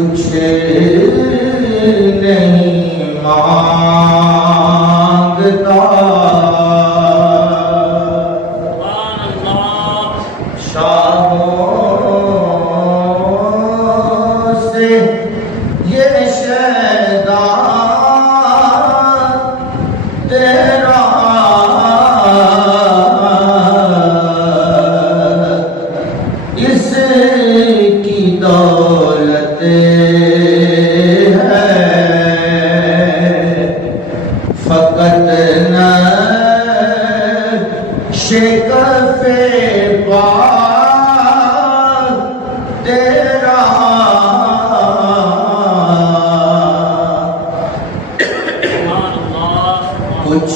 कुछ नहीं मांगता, शाहों से ये शैदा तेरा इसकी दौलत है, फकत नक्शे पा तेरा कुछ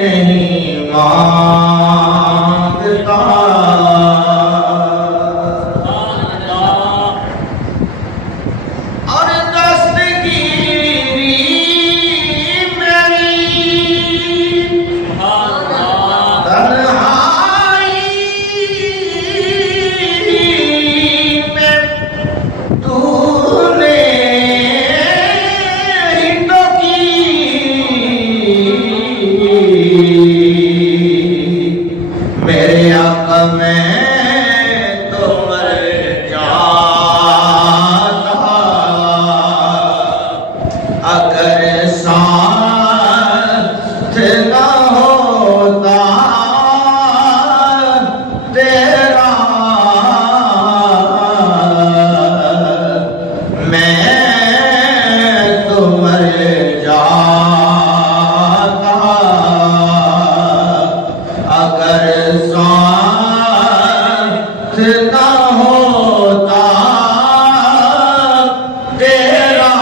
नहीं मांगता। और दस्तगीरी मेरी तन्हाई में तूने ही तो की, मेरे आका मैं तो मर जाता अगर साथ न होता तेरा, मैं तो मर जाता अगर साथ न होता तेरा,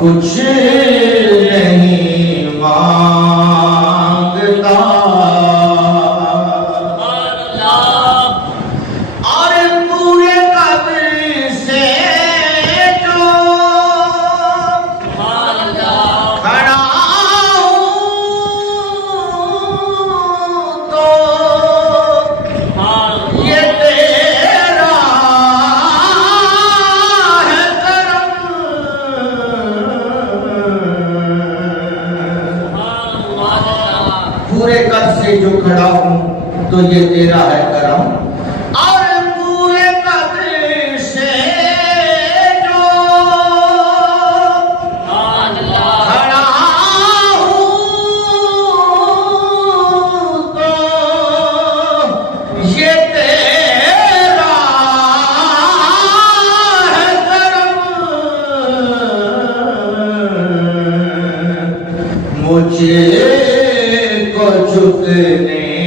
कुछ नहीं मांगता। और पूरे कब्र से जो खड़ा हूँ तो ये तेरा है करम, पूरे कद से जो खड़ा हूँ तो ये तेरा है करम। और पूरे कद से जो खड़ा हूँ तो ये तेरा है करम, मुझे को झुकने नहीं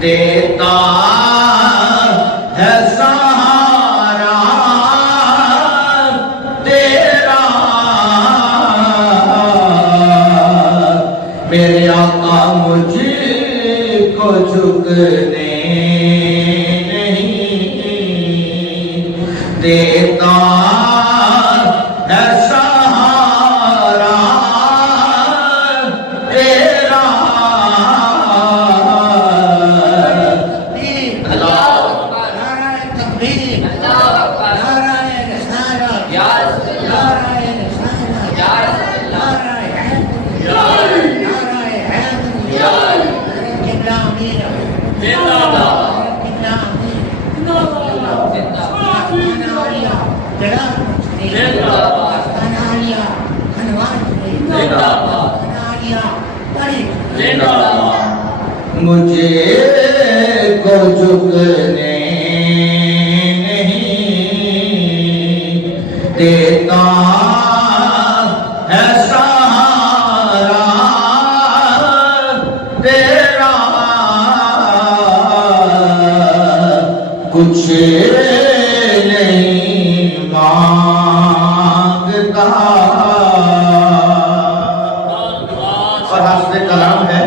देता है सहारा तेरा, मेरे आका मुझे को झुकने नहीं देता है सहारा तेरा। मुझे को झुकने नहीं देता है सहारा तेरा, कुछ नहीं मांगता। और हास्ते कलाम है